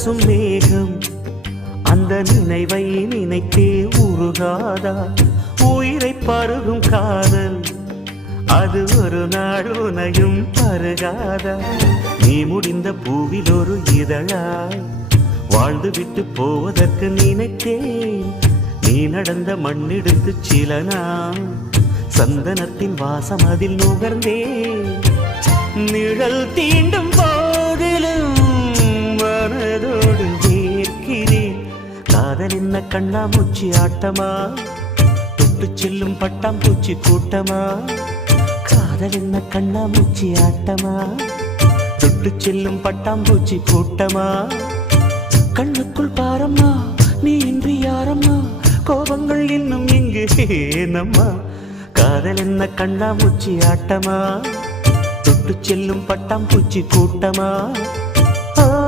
உரசும் மேகம் அந்த நினைவை நினைத்தே உருகாதா உயிரை பருகும் காதல் அது ஒரு நாள் உனையும் பருகாதா நீ முடிந்த பூவில் ஒரு இதழாய் வாழ்ந்து விட்டு போவதற்கு நினைத்தேன் நீ நடந்த மண்ணெடுத்து சில நாள் சந்தனத்தின் வாசம் அதில் நுகர்ந்தேன் நிழல் தீண்டும் போதிலும் மனதோடு வேர்க்கிறேன் காதல் என்ன கண்ணாமூச்சி ஆட்டமா தொட்டு செல்லும் பட்டாம்பூச்சி கூட்டமா காதல் என்ன கண்ணாமூச்சி ஆட்டமா தொட்டு செல்லும் பட்டாம்பூச்சி கூட்டமா கண்ணுக்குள் பாரம்மா நீ இன்றி யாரம்மா கோபங்கள் இன்னும் இங்கு ஏனம்மா காதல் என்ன கண்ணாமூச்சி ஆட்டமா தொட்டு செல்லும் பட்டாம்பூச்சி கூட்டமா